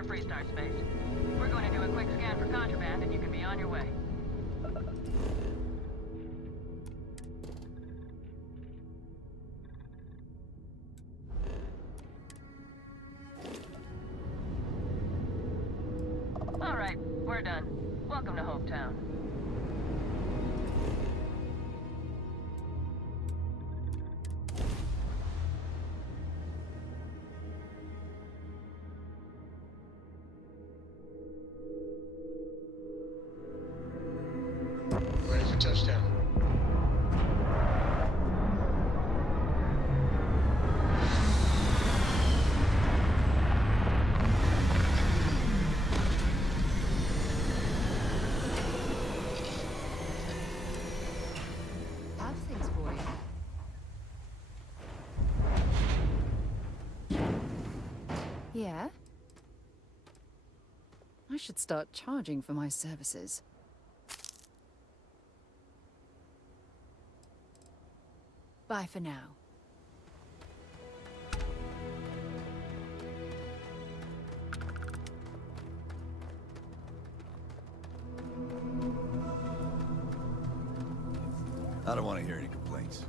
to Freestar space. We're going to do a quick scan for contraband, and you can be on your way. All right, we're done. Welcome to Hopetown. Ready for touchdown. Have things for you. Yeah? I should start charging for my services. Bye for now. I don't want to hear any complaints.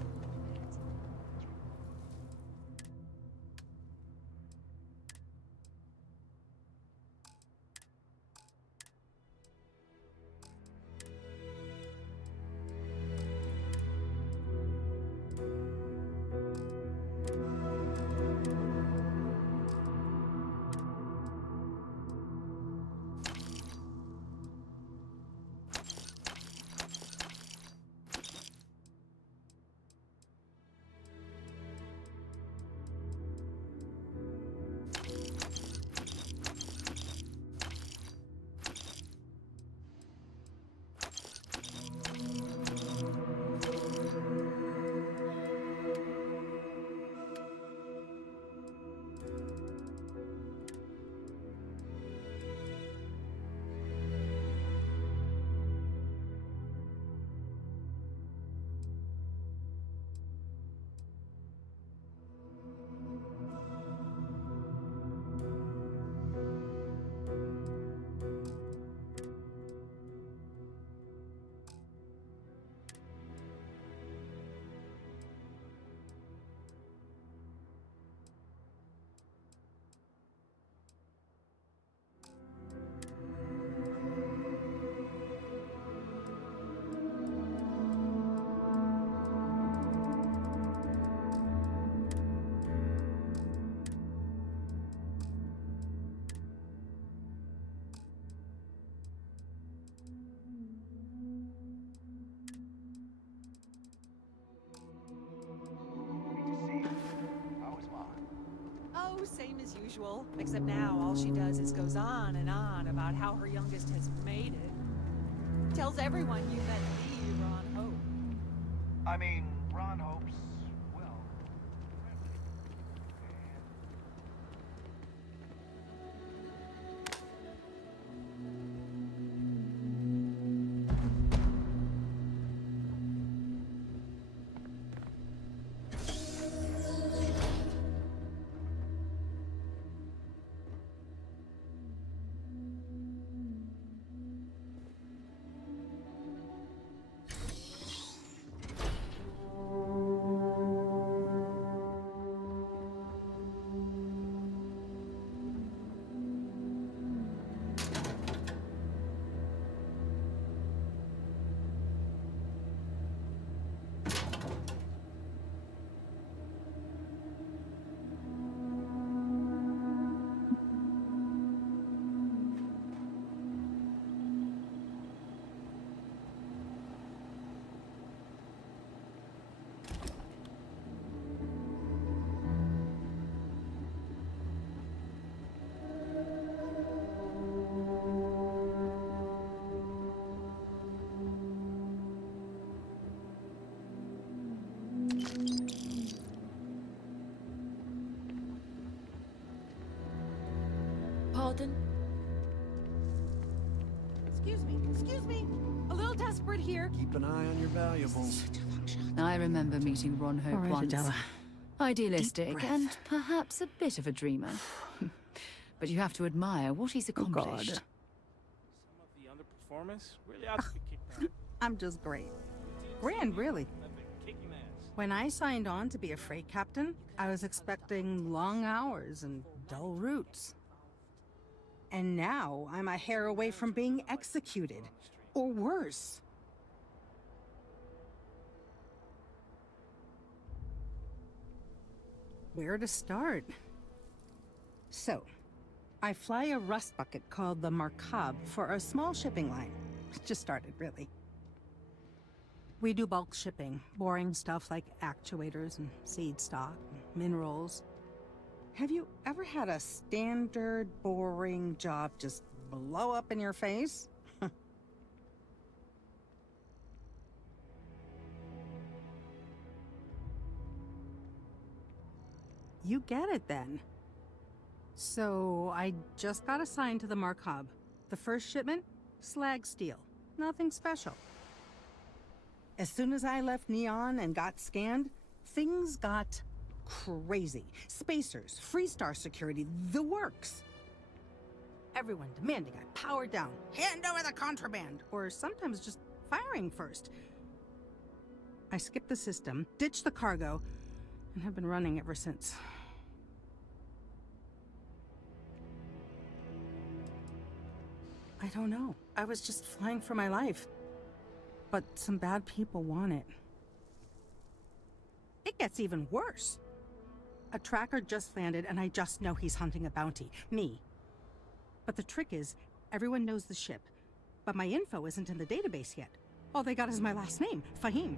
Same as usual, except now all she does is goes on and on about how her youngest has made it. Tells everyone you met me, Ron Hope. I mean, Ron Hope's, well... Pardon? Excuse me. A little desperate here. Keep an eye on your valuables. I remember meeting Ron Hope All right, once. Adela. Idealistic Deep breath. and perhaps a bit of a dreamer. but you have to admire what he's Oh, God. accomplished. Some of the underperformance really ought to be kicked out. I'm just great. Grand, really. I've been kicking ass. When I signed on to be a freight captain, I was expecting long hours and dull routes. And now I'm a hair away from being executed. Or worse. Where to start? So, I fly a rust bucket called the Markab for a small shipping line. Just started, really. We do bulk shipping, boring stuff like actuators and seed stock, and minerals. Have you ever had a standard, boring job just blow up in your face? You get it then. So, I just got assigned to the Markab. The first shipment? Slag steel. Nothing special. As soon as I left Neon and got scanned, things got crazy. Spacers, Freestar security, the works. Everyone demanding I power down, hand over the contraband, or sometimes just firing first. I skipped the system, ditched the cargo, and have been running ever since. I don't know. I was just flying for my life. But some bad people want it. It gets even worse. A tracker just landed and I just know he's hunting a bounty. Me. But the trick is, everyone knows the ship. But my info isn't in the database yet. All they got is my last name, Fahim.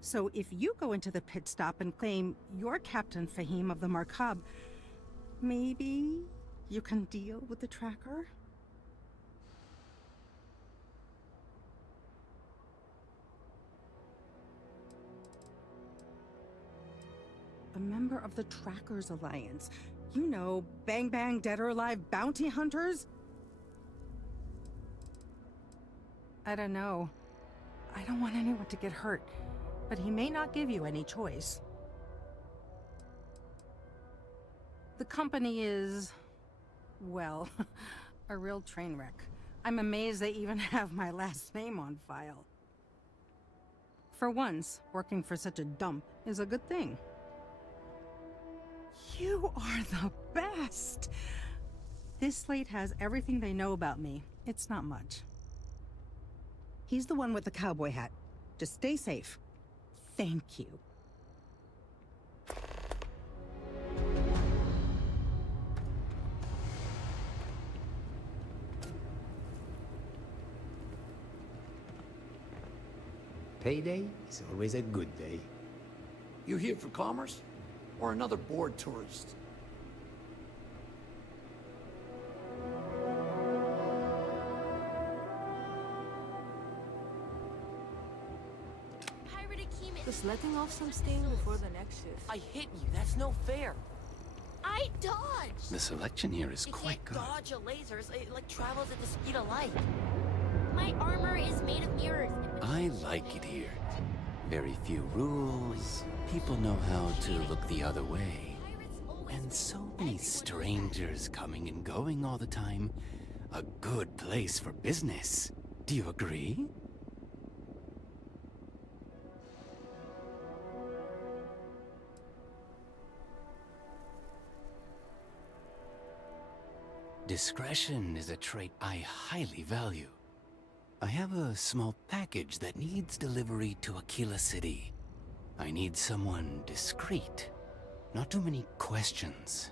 So if you go into the pit stop and claim you're Captain Fahim of the Markab, maybe you can deal with the tracker? A member of the Trackers Alliance. You know, bang bang, dead or alive bounty hunters? I don't know. I don't want anyone to get hurt, but he may not give you any choice. The company is, well, a real train wreck. I'm amazed they even have my last name on file. For once, working for such a dump is a good thing. You are the best! This slate has everything they know about me. It's not much. He's the one with the cowboy hat. Just stay safe. Thank you. Payday is always a good day. You here for commerce? Or another bored tourist? Just letting off some steam before the next shift. I hit you. That's no fair. I dodged! The selection here is You quite can't good. dodge a lasers. It like travels at the speed of light. My armor is made of mirrors. I like it here. Very few rules. People know how to look the other way. And so many strangers coming and going all the time. A good place for business. Do you agree? Discretion is a trait I highly value. I have a small package that needs delivery to Aquila City. I need someone discreet. Not too many questions.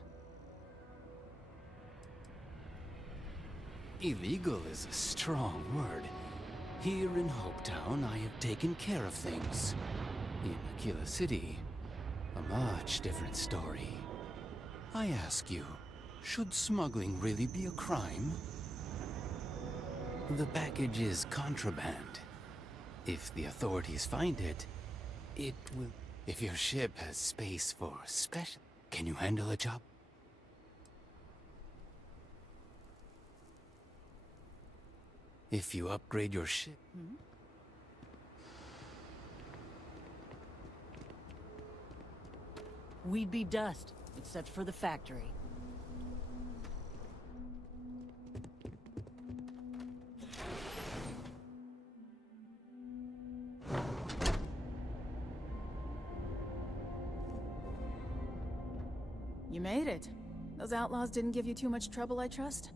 Illegal is a strong word. Here in Hopetown, I have taken care of things. In Aquila City, a much different story. I ask you, should smuggling really be a crime? The package is contraband. If the authorities find it, it will... If your ship has space for special... Can you handle a job? If you upgrade your ship... We'd be dust, except for the factory. made it. Those outlaws didn't give you too much trouble, I trust?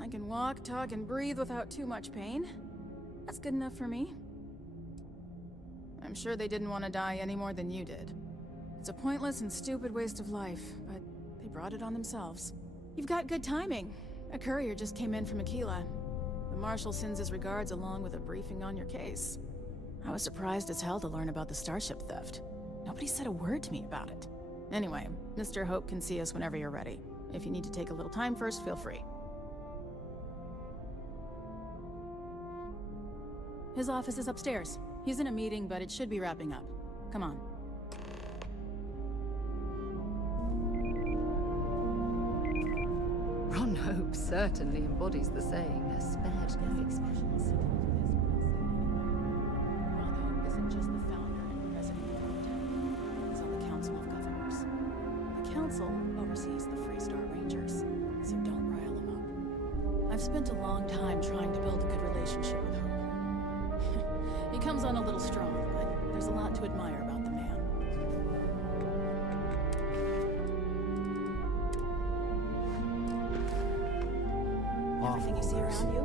I can walk, talk, and breathe without too much pain. That's good enough for me. I'm sure they didn't want to die any more than you did. It's a pointless and stupid waste of life, but they brought it on themselves. You've got good timing. A courier just came in from Aquila. The Marshal sends his regards along with a briefing on your case. I was surprised as hell to learn about the starship theft. Nobody said a word to me about it. Anyway, Mr. Hope can see us whenever you're ready. If you need to take a little time first, feel free. His office is upstairs. He's in a meeting, but it should be wrapping up. Come on. Ron Hope certainly embodies the saying, spared no expressions. Ron Hope isn't just the founder and president of Hope. He's on the Council of Governors. The Council oversees the Freestar Rangers, so don't rile him up. I've spent a long time trying to build a good relationship with Hope. He comes on a little strong, but there's a lot to admire about the man. Everything you see around you?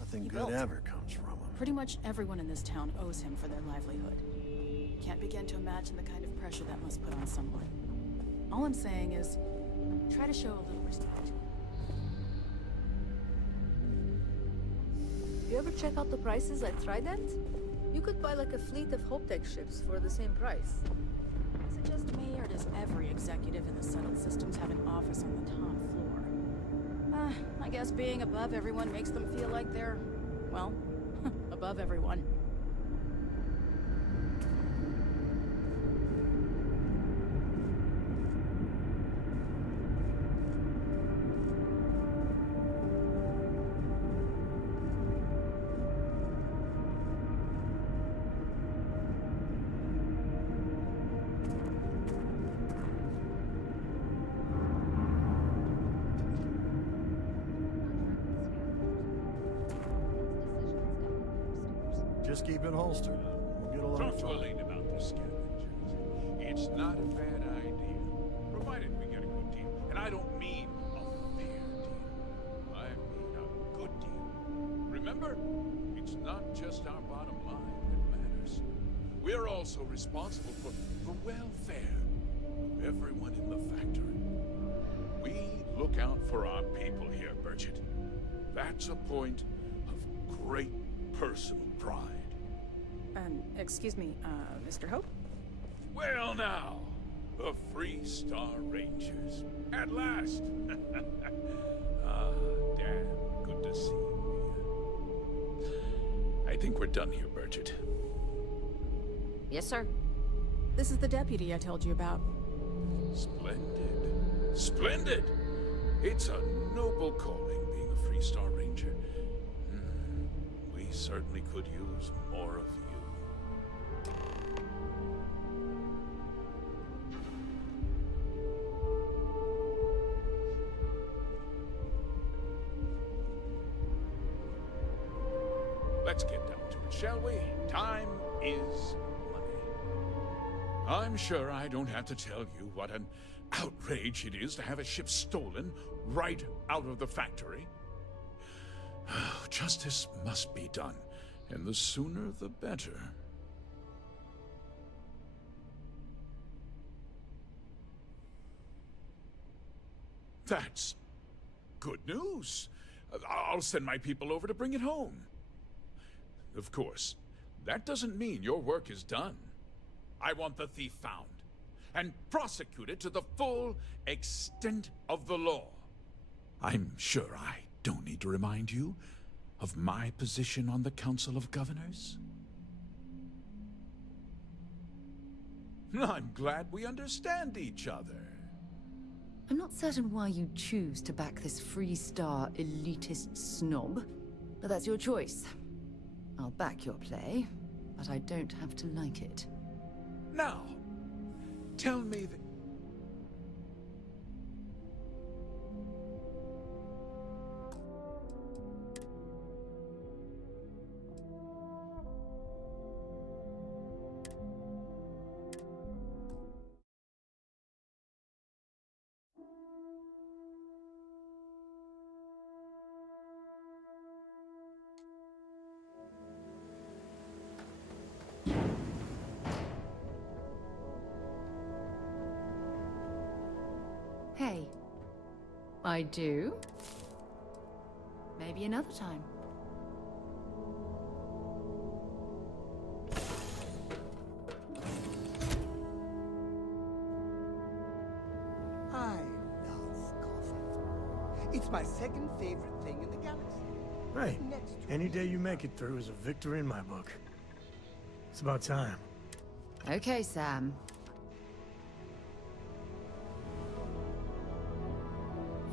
Nothing good ever comes from him. Pretty much everyone in this town owes him for their livelihood. Can't begin to imagine the kind of pressure that must put on someone. All I'm saying is, try to show a little respect. You ever check out the prices at Trident? You could buy like a fleet of Hopetech ships for the same price. Is it just me, or does every executive in the settled systems have an office on the top floor? I guess being above everyone makes them feel like they're, well, above everyone. Just keep it holstered. We'll get along. Talk to Elaine about the scavengers. It's not a bad idea, provided we get a good deal. And I don't mean a fair deal. I mean a good deal. Remember, it's not just our bottom line that matters. We're also responsible for the welfare of everyone in the factory. We look out for our people here, Burchett. That's a point of great personal pride. Excuse me, Mr. Hope? Well now, the Freestar Rangers. At last! Ah, damn, good to see you again. I think we're done here, Burchett. Yes, sir. This is the deputy I told you about. Splendid. Splendid! It's a noble calling, being a Freestar Ranger. We certainly could use more of you. let's get down to it, shall we? Time is money. I'm sure I don't have to tell you what an outrage it is to have a ship stolen right out of the factory. Justice must be done, and the sooner the better. That's good news. I'll send my people over to bring it home. Of course, that doesn't mean your work is done. I want the thief found and prosecuted to the full extent of the law. I'm sure I don't need to remind you of my position on the Council of Governors. I'm glad we understand each other. I'm not certain why you choose to back this Freestar elitist snob, but that's your choice. I'll back your play, but I don't have to like it. Now, tell me that... Hey. I do. Maybe another time. I love coffee. It's my second favorite thing in the galaxy. Hey, Next to any day you make it through is a victory in my book. It's about time. Okay, Sam.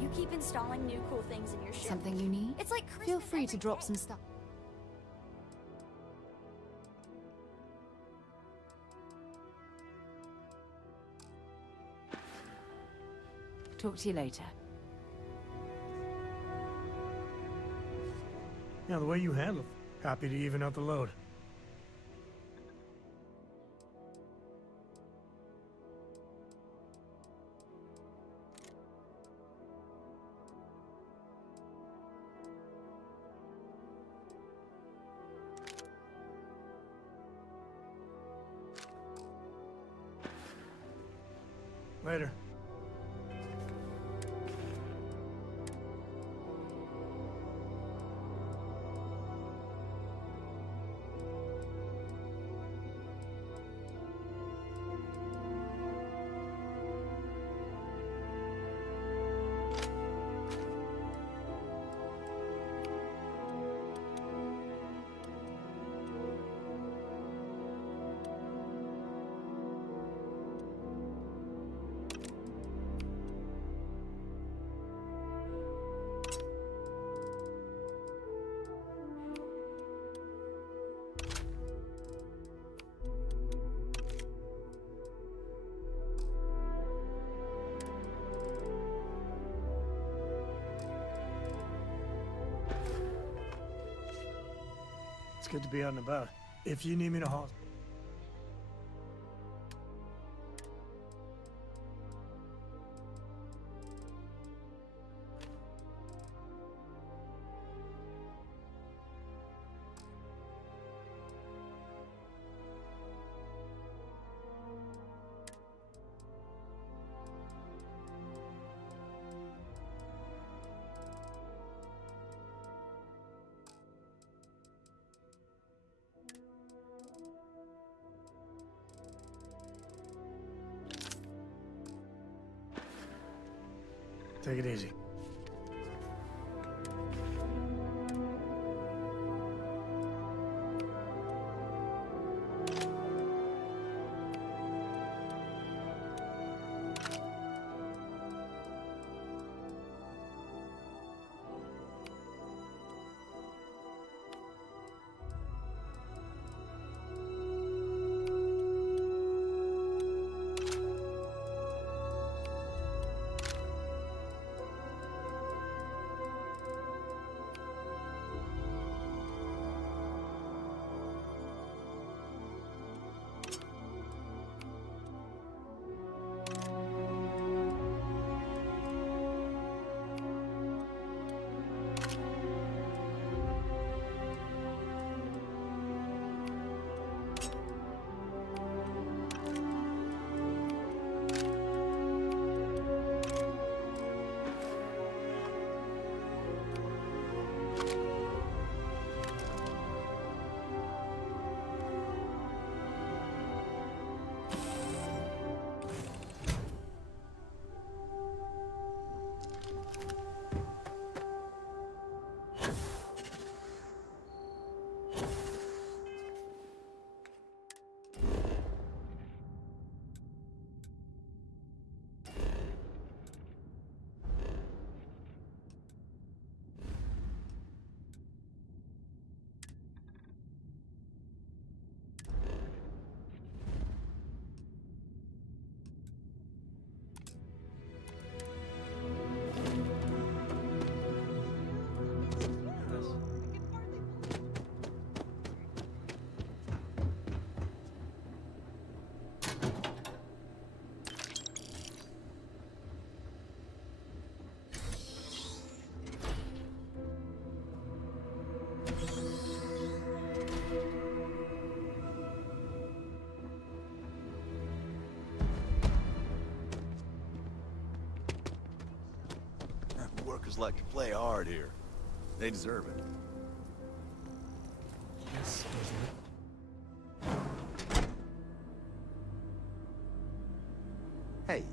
You keep installing new cool things in your ship. Something you need? It's like Christmas Feel free to every drop day. some stuff. Talk to you later. Yeah, the way you handle it. Happy to even out the load. Later. It's good to be out and about. If you need me to halt. Take it easy. Collectors like to play hard here. They deserve it. Yes, Hey.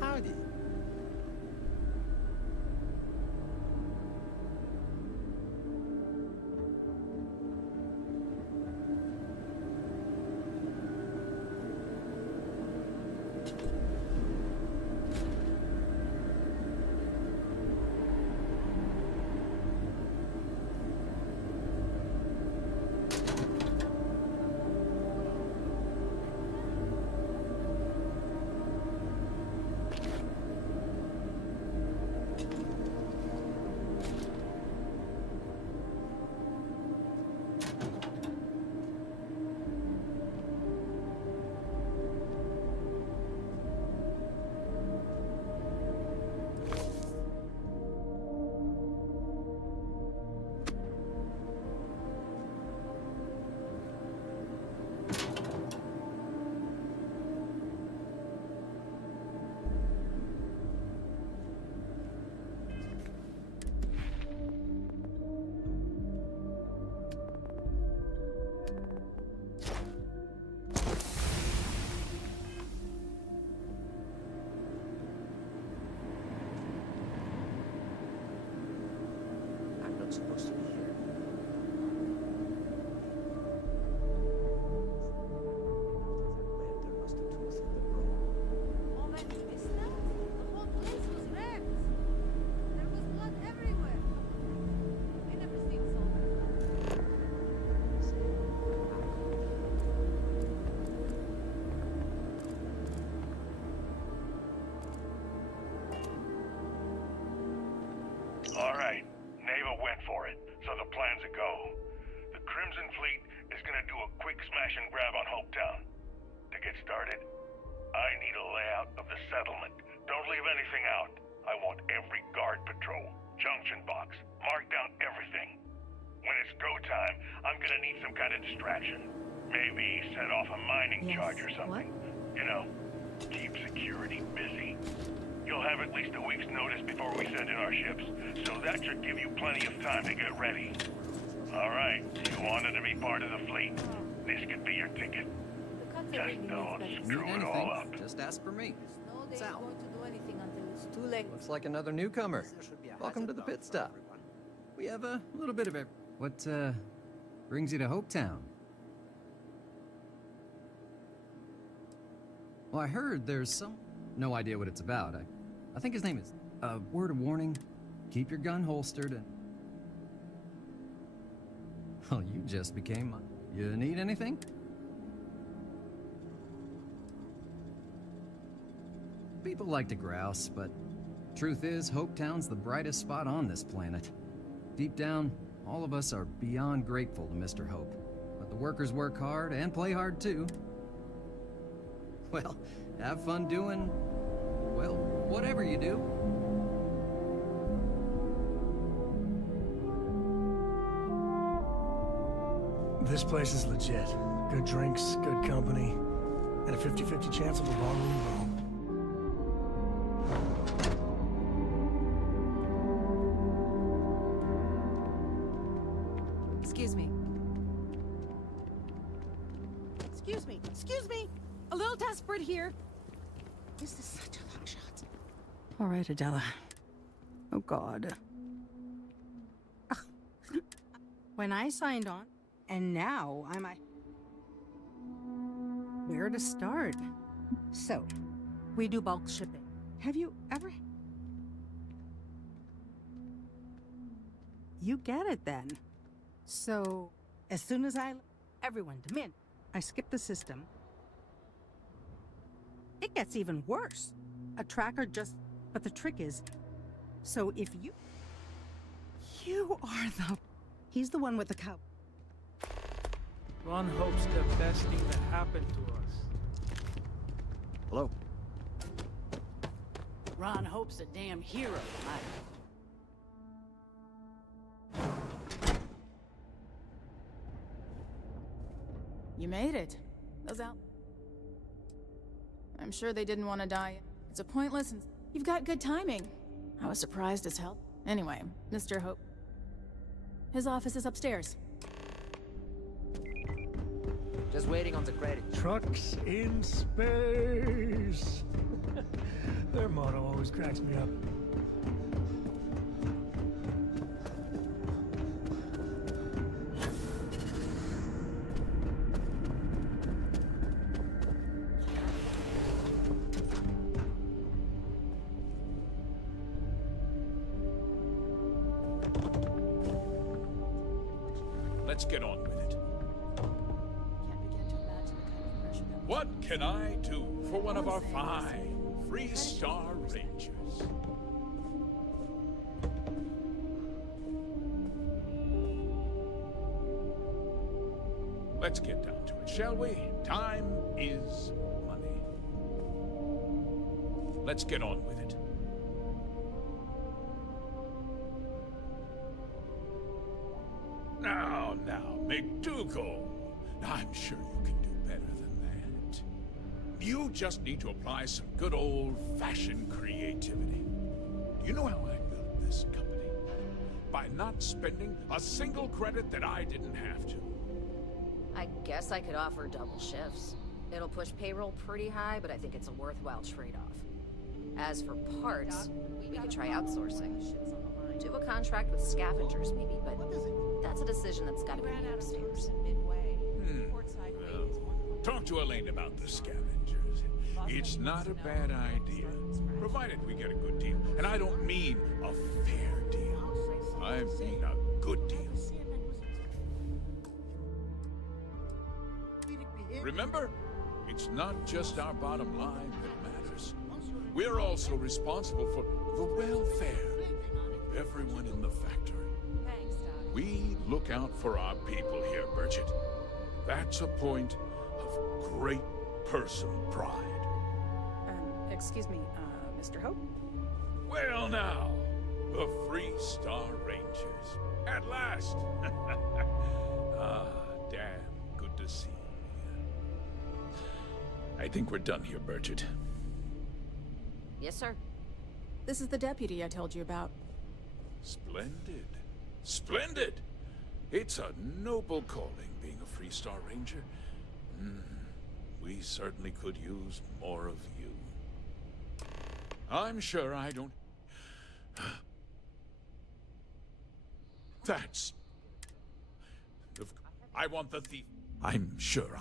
Howdy. Supposed to be here. Oh man, you missed that? The whole place was wrecked. There was blood everywhere. I never seen so much. All right. Neva went for it, so the plan's a go. The Crimson Fleet is gonna do a quick smash and grab on Hopetown. To get started, I need a layout of the settlement. Don't leave anything out. I want every guard patrol, junction box, mark down everything. When it's go time, I'm gonna need some kind of distraction. Maybe set off a mining charge or something. You know, keep security busy. You'll have at least a week's notice before we send in our ships, so that should give you plenty of time to get ready. All right, you wanted to be part of the fleet. This could be your ticket. Just don't screw it all up. Just ask for me. No, they ain't going to do anything until it's too late. Looks like another newcomer. Welcome to the pit stop. We have a little bit of it. What, brings you to Hopetown? Well, I heard there's some... No idea what it's about. I think his name is... word of warning. Keep your gun holstered and... Well, you just became... You need anything? People like to grouse, but... Truth is, Hopetown's the brightest spot on this planet. Deep down, all of us are beyond grateful to Mr. Hope. But the workers work hard and play hard too. Well, have fun doing... well, whatever you do. This place is legit. Good drinks, good company, and a 50-50 chance of a long room home. Excuse me. Excuse me. Excuse me. A little desperate here. This is such a long shot. All right, Adela. Oh, God. Ugh. When I signed on, and now I'm... Where to start? So, we do bulk shipping. Have you ever... You get it, then. So, as soon as everyone demand, I skip the system. It gets even worse. A tracker just... But the trick is... So if you... You are the... He's the one with the cow. Ron Hope's the best thing that happened to us. Hello? Ron Hope's a damn hero, You made it. Those out. I'm sure they didn't want to die. It's a pointless and you've got good timing. I was surprised as hell. Anyway, Mr. Hope. His office is upstairs. Just waiting on the credit. Trucks in space. Their motto always cracks me up. Let's get on with it. What can I do for one of our fine Freestar Rangers? Let's get down to it, shall we? Time is money. Let's get on with it. Now, McDougal. I'm sure you can do better than that. You just need to apply some good old-fashioned creativity. Do you know how I built this company? By not spending a single credit that I didn't have to. I guess I could offer double shifts. It'll push payroll pretty high, but I think it's a worthwhile trade-off. As for parts, we could try outsourcing. Do a contract with scavengers, maybe, but that's a decision that's got to be made upstairs. Talk to Elaine about the scavengers. It's not a bad idea, provided we get a good deal. And I don't mean a fair deal. I mean a good deal. Remember, it's not just our bottom line that matters. We're also responsible for the welfare of everyone in the factory. We look out for our people here, Bridget. That's a point of great personal pride. Excuse me, Mr. Hope? Well now, the Freestar Rangers. At last! Damn, good to see you. I think we're done here, Bridget. Yes, sir. This is the deputy I told you about. Splendid. Splendid! It's a noble calling, being a Freestar Ranger. We certainly could use more of you. I'm sure I don't... That's... I want the thief. I'm sure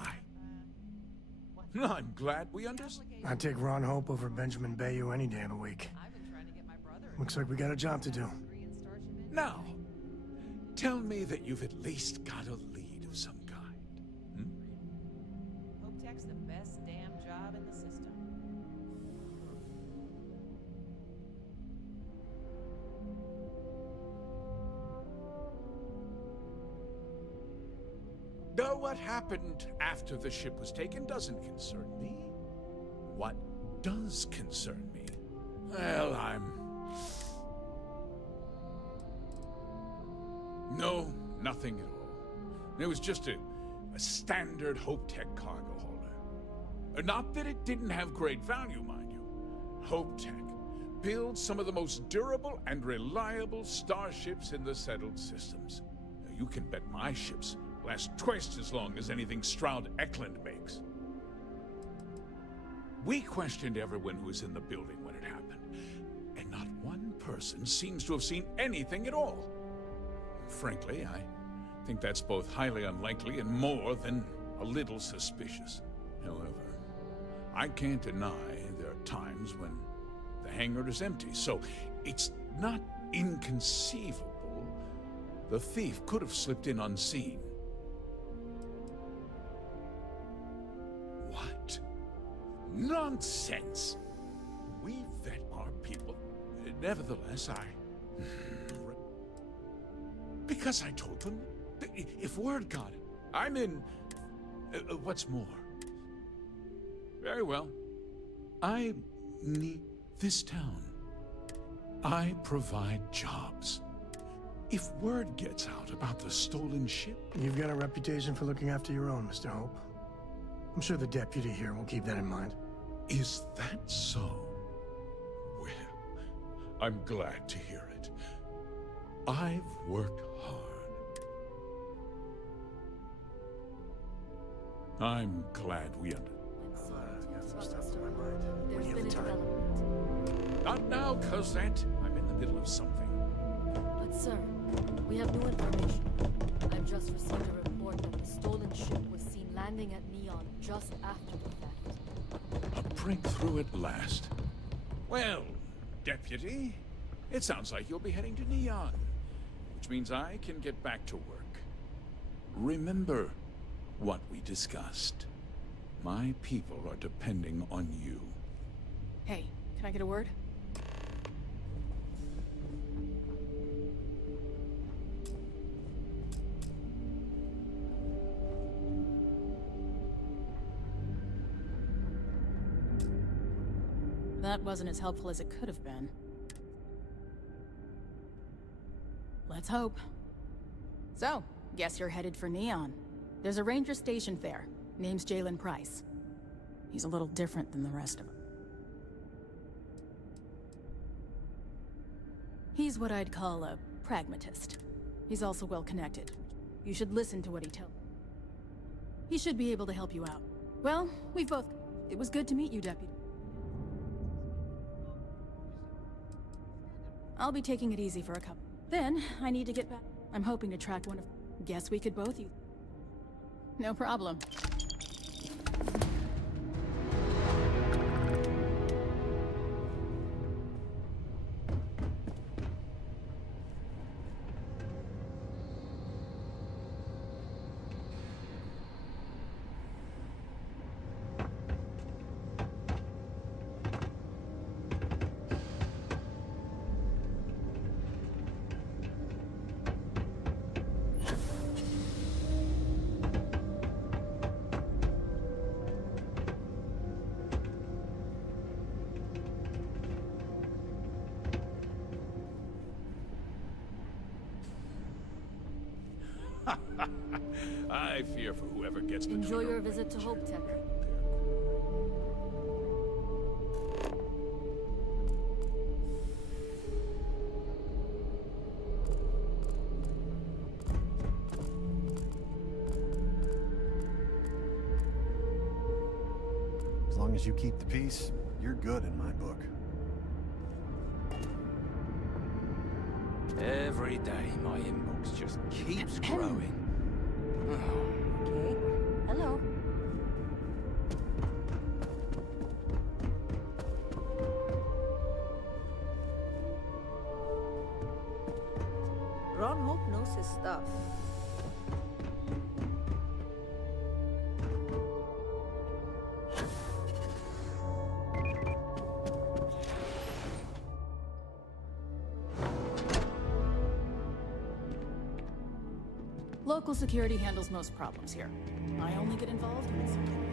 I'm glad we understand. I'd take Ron Hope over Benjamin Bayou any day of the week. Looks like we got a job to do. Now, tell me that you've at least got a lead of some kind. Hope Tech's the best damn job in the system. Though what happened after the ship was taken doesn't concern me. What does concern me? Well, No, nothing at all. It was just a standard Hope Tech cargo hauler. Not that it didn't have great value, mind you. Hope Tech builds some of the most durable and reliable starships in the settled systems. Now, you can bet my ships last twice as long as anything Stroud Eklund makes. We questioned everyone who was in the building when it happened, and not one person seems to have seen anything at all. Frankly, I think that's both highly unlikely and more than a little suspicious. However, I can't deny there are times when the hangar is empty, so it's not inconceivable the thief could have slipped in unseen. What? Nonsense! We vet our people. Nevertheless, because I told them, if word got it, I'm in... what's more? Very well. I need this town. I provide jobs. If word gets out about the stolen ship... You've got a reputation for looking after your own, Mr. Hope. I'm sure the deputy here will keep that in mind. Is that so? Well, I'm glad to hear it. I've worked hard. I'm glad we There's been a development. Not now, Cosette. I'm in the middle of something. But sir, we have new information. I've just received a report that the stolen ship was seen landing at Neon just after the theft. A breakthrough at last. Well, Deputy, it sounds like you'll be heading to Neon, which means I can get back to work. Remember what we discussed. My people are depending on you. Hey, can I get a word? That wasn't as helpful as it could have been. Let's hope. So, guess you're headed for Neon. There's a ranger stationed there. Name's Jalen Price. He's a little different than the rest of them. He's what I'd call a pragmatist. He's also well connected. You should listen to what he tells. He should be able to help you out. Well, we've both... It was good to meet you, Deputy. I'll be taking it easy for a couple. Then, I need to get back. I'm hoping to track one of... Guess we could both use... No problem. I fear for whoever gets the Enjoy trigger your right. visit to Hope Tech. As long as you keep the peace, you're good in my book. Every day, my inbox just keeps growing. Okay. Hello. Ron Hope knows his stuff. Local security handles most problems here. I only get involved when it's something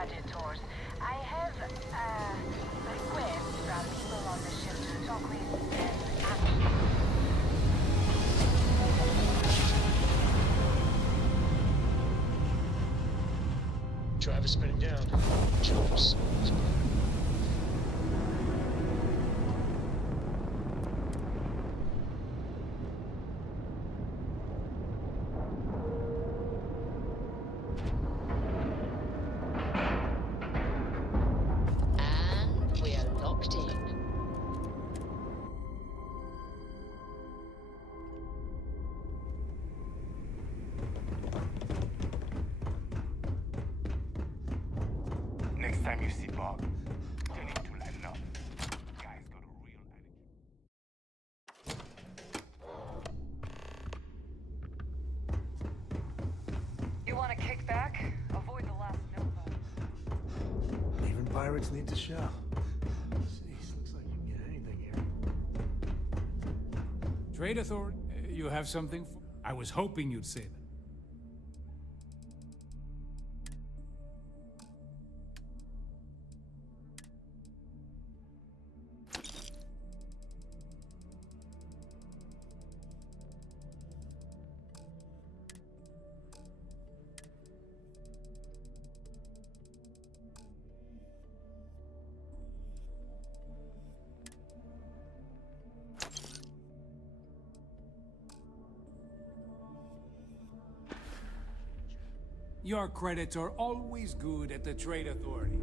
budget tours. I have a request from people on the ship to talk with and act. Driver's spinning down. Chopper's And we're locked in. Next time you see Bob, you need to lighten up. Guy's got a real attitude. You want to kick back? Avoid the last Nova. Even pirates need to show. Jeez, looks like you can get anything here. Trade Authority, you have something for... I was hoping you'd say that. Your credits are always good at the Trade Authority.